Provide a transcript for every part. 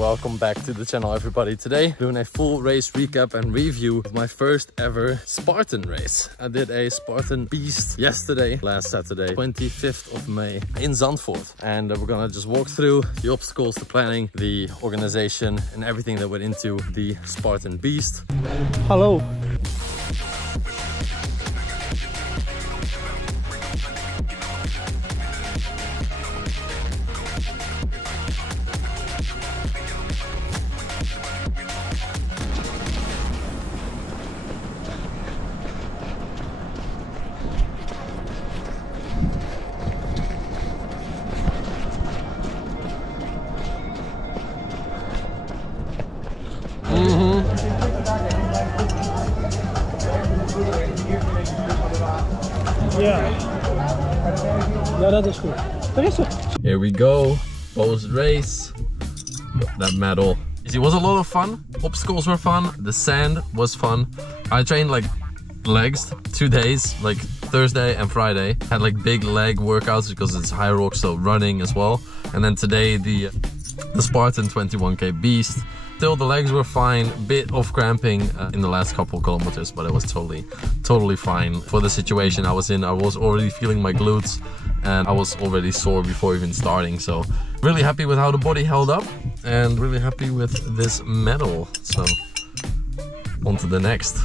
Welcome back to the channel, everybody. Today doing a full race recap and review of my first ever Spartan race. I did a Spartan Beast yesterday, last Saturday, 25th of May in Zandvoort, and we're gonna just walk through the obstacles, the planning, the organization and everything that went into the Spartan Beast. Hello. Ja, dat is goed. Daar is het. Here we go, post race. That medal. It was a lot of fun. Obstacles were fun. The sand was fun. I trained like legs 2 days, like Thursday and Friday. Had like big leg workouts because it's high rock, so running as well. And then today the Spartan 21k Beast. Still, the legs were fine, bit of cramping in the last couple kilometers, but it was totally fine for the situation I was in. I was already feeling my glutes and I was already sore before even starting. So really happy with how the body held up and really happy with this medal. So on to the next.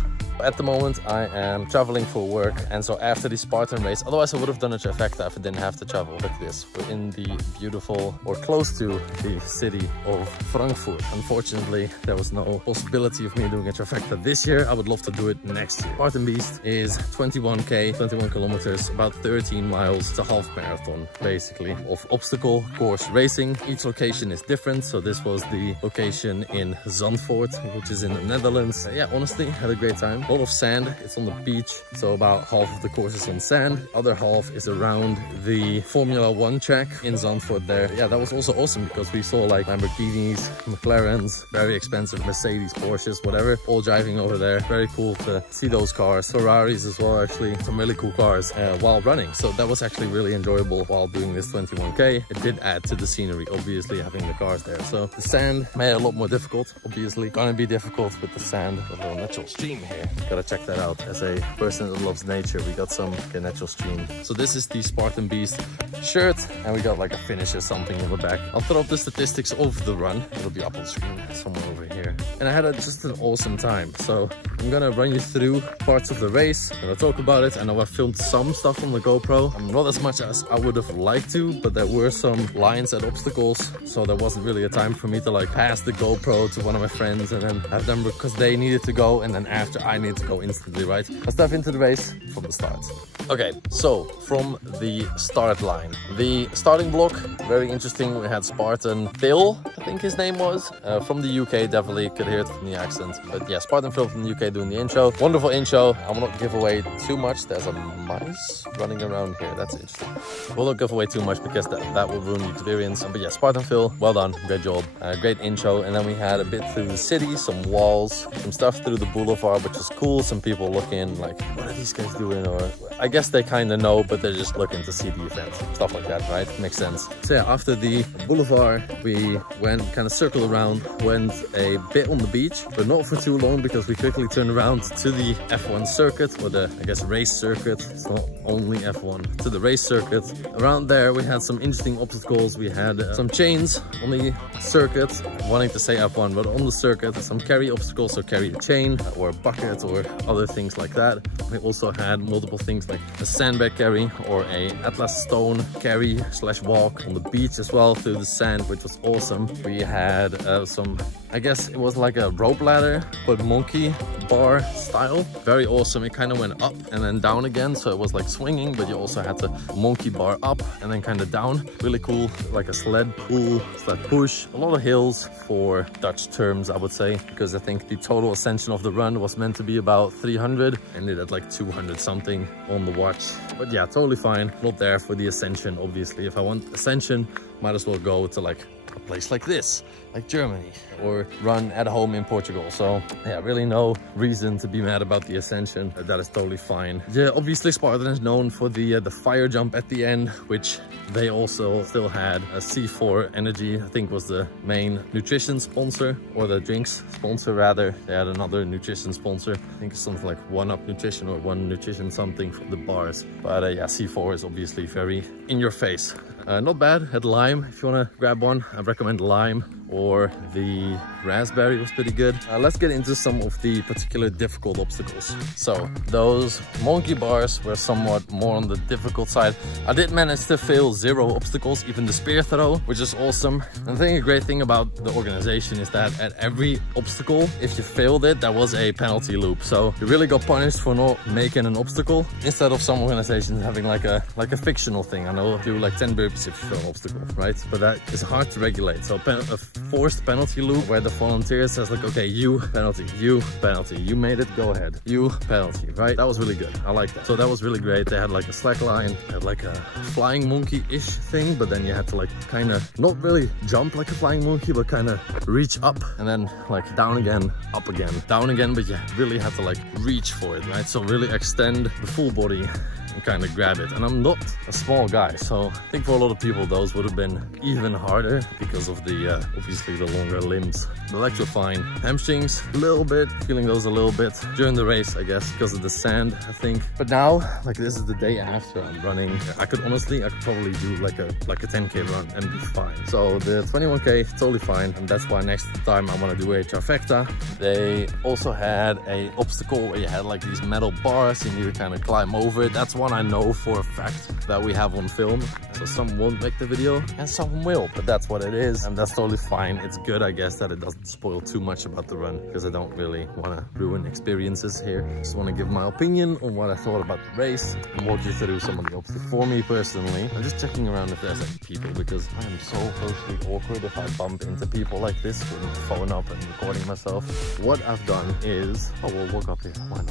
At the moment I am traveling for work, and so after the Spartan race, otherwise I would have done a trifecta if I didn't have to travel like this. We're in the beautiful, or close to, the city of Frankfurt. Unfortunately, there was no possibility of me doing a trifecta this year. I would love to do it next year. Spartan Beast is 21k, 21 kilometers, about 13 miles. It's a half marathon, basically, of obstacle course racing. Each location is different, so this was the location in Zandvoort, which is in the Netherlands. Yeah, honestly, had a great time. A lot of sand. It's on the beach, so about half of the course is on sand. Other half is around the Formula 1 track in Zandvoort there. Yeah, that was also awesome because we saw like Lamborghinis, McLarens, very expensive Mercedes, Porsches, whatever, all driving over there. Very cool to see those cars. Ferraris as well, actually. Some really cool cars while running. So that was actually really enjoyable while doing this 21k. It did add to the scenery, obviously, having the cars there. So the sand made it a lot more difficult, obviously. Gonna be difficult with the sand. A little natural stream here. Gotta check that out. As a person that loves nature, we got some natural stream. So this is the Spartan Beast shirt, and we got like a finish or something on the back. I'll throw up the statistics of the run. It'll be up on screen somewhere over here. And I had just an awesome time. So I'm gonna run you through parts of the race. I'm gonna talk about it. I know I filmed some stuff on the GoPro. Not as much as I would have liked to, but there were some lines at obstacles, so there wasn't really a time for me to like pass the GoPro to one of my friends and then have them because they needed to go, and then after I need to go instantly, right? Let's dive into the race from the start. Okay, so from the start line, the starting block, very interesting. We had Spartan Phil, I think his name was, from the UK. Definitely could hear it from the accent, but yeah, Spartan Phil from the UK doing the intro. Wonderful intro. I will not give away too much. There's a mice running around here. That's interesting. We'll not give away too much because that will ruin the experience. But yeah, Spartan Phil, well done, great job, great intro. And then we had a bit through the city, some walls, some stuff through the boulevard, which was cool. Some people looking like, what are these guys doing? Or I guess they kind of know, but they're just looking to see the event, stuff like that, right? Makes sense. So yeah, after the boulevard, we went kind of circled around, went a bit on the beach, but not for too long because we quickly turned around to the F1 circuit, or the, I guess, race circuit. It's not only F1, to the race circuit. Around there, we had some interesting obstacles. We had some chains on the circuit, wanting to say F1, but on the circuit, some carry obstacles, so carry a chain or a bucket or other things like that. We also had multiple things like a sandbag carry or a Atlas stone carry / walk on the beach as well through the sand, which was awesome. We had some, I guess it was like a rope ladder, but monkey bar style. Very awesome. It kind of went up and then down again, so it was like swinging, but you also had to monkey bar up and then kind of down. Really cool, like a sled pull, sled push. A lot of hills for Dutch terms, I would say, because I think the total ascension of the run was meant to be about 300, ended at like 200 something on the watch. But yeah, totally fine. Not there for the ascension, obviously. If I want ascension, might as well go to like a place like this, like Germany, or run at home in Portugal. So yeah, really no reason to be mad about the ascension. That is totally fine. Yeah, obviously Spartan is known for the fire jump at the end, which they also still had. A C4 Energy, I think, was the main nutrition sponsor, or the drinks sponsor rather. They had another nutrition sponsor. I think it's something like 1UP Nutrition or One Nutrition something for the bars. But yeah, C4 is obviously very in your face. Not bad. Had lime. If you want to grab one, I recommend lime, or the raspberry was pretty good. Let's get into some of the particular difficult obstacles. So those monkey bars were somewhat more on the difficult side. I did manage to fail 0 obstacles, even the spear throw, which is awesome. And I think a great thing about the organization is that at every obstacle, if you failed it, there was a penalty loop. So you really got punished for not making an obstacle, instead of some organizations having like a fictional thing. I know do like 10 burpees if you fail an obstacle, right? But that is hard to regulate. So a forced penalty loop where the volunteer says like, okay, you penalty, you made it, go ahead, you penalty, right? That was really good. I like that. So that was really great. They had like a slack line, had like a flying monkey-ish thing, but then you had to like kind of not really jump like a flying monkey, but kind of reach up and then like down again, up again, down again, but you really had to like reach for it, right? So really extend the full body and kind of grab it. And I'm not a small guy, so I think for a lot of people those would have been even harder because of the obviously the longer limbs. The legs were fine. Hamstrings a little bit, feeling those a little bit during the race, I guess, because of the sand, I think. But now, like, this is the day after I'm running. I could probably do like a 10K run and be fine. So the 21K, totally fine, and that's why next time I want to do a trifecta. They also had a obstacle where you had like these metal bars and you kind of climb over it. That's one I know for a fact that we have on film. So some won't make the video and some will, but that's what it is, and that's totally fine. It's good, I guess, that it doesn't spoil too much about the run, because I don't really want to ruin experiences here. Just want to give my opinion on what I thought about the race and walk you through some of the obstacles. For me personally, I'm just checking around if there's any people, because I am so socially awkward if I bump into people like this with my phone up and recording myself. What I've done is, oh, we'll walk up here, why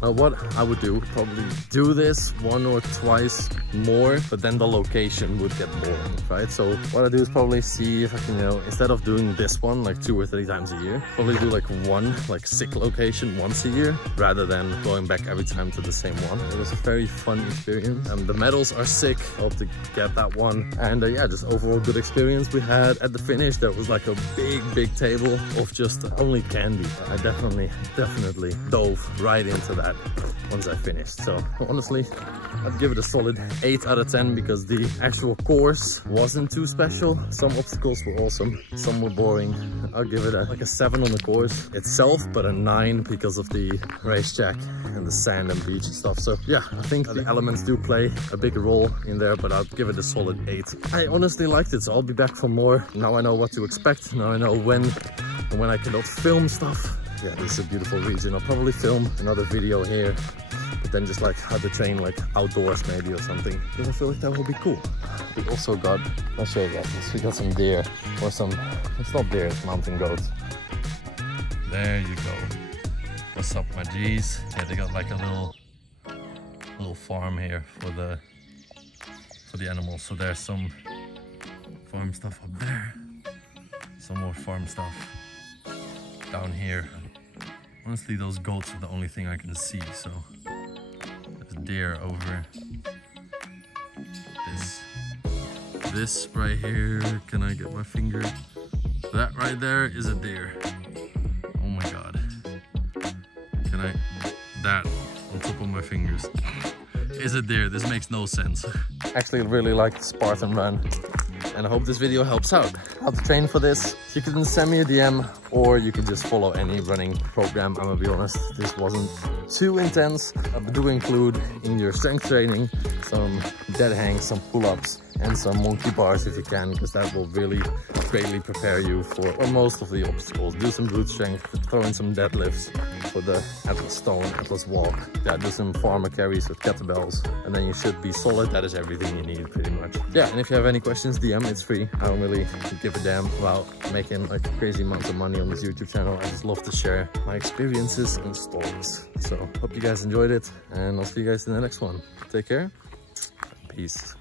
not? What I would do, probably do this 1 or twice more, but then the location would get boring, right? So what I do is probably see if I can, you know, instead of doing this one like 2 or 3 times a year, probably do like one like sick location once a year, rather than going back every time to the same one. It was a very fun experience. The medals are sick. Hope to get that one. And yeah, just overall good experience. We had at the finish, there was like a big table of just only candy. I definitely dove right into that once I finished. So honestly, I'd give it a solid 8 out of 10, because the actual course wasn't too special. Some obstacles were awesome, some were boring. I'll give it like a 7 on the course itself, but a 9 because of the racetrack and the sand and beach and stuff. So yeah, I think the elements do play a big role in there, but I'll give it a solid 8. I honestly liked it, so I'll be back for more. Now I know what to expect. Now I know when I cannot film stuff. Yeah, this is a beautiful region. I'll probably film another video here, but then just like how to train like outdoors maybe or something, because I feel like that will be cool. We also got, I'll show you guys this, we got some deer, or some, it's not deer, it's mountain goats. There you go. What's up, my G's? Yeah, they got like a little farm here for the animals. So there's some farm stuff up there, some more farm stuff down here. Honestly, those goats are the only thing I can see, so there's deer over this right here. Can I get my finger? That right there is a deer. Oh my god. Can I? That on top of my fingers is a deer. This makes no sense. Actually, I really like the Spartan run, and I hope this video helps out. How to train for this? You can send me a DM, or you can just follow any running program. I'm gonna be honest, this wasn't too intense. I do include in your strength training some dead hangs, some pull-ups, and some monkey bars if you can, because that will really greatly prepare you for most of the obstacles. Do some brute strength, throw in some deadlifts for the Atlas stone, Atlas walk. Yeah, do some farmer carries with kettlebells, and then you should be solid. That is everything you need pretty much. Yeah, and if you have any questions, DM, it's free. I don't really give a damn about making like crazy amounts of money on this YouTube channel. I just love to share my experiences and stories. So hope you guys enjoyed it, and I'll see you guys in the next one. Take care. Peace.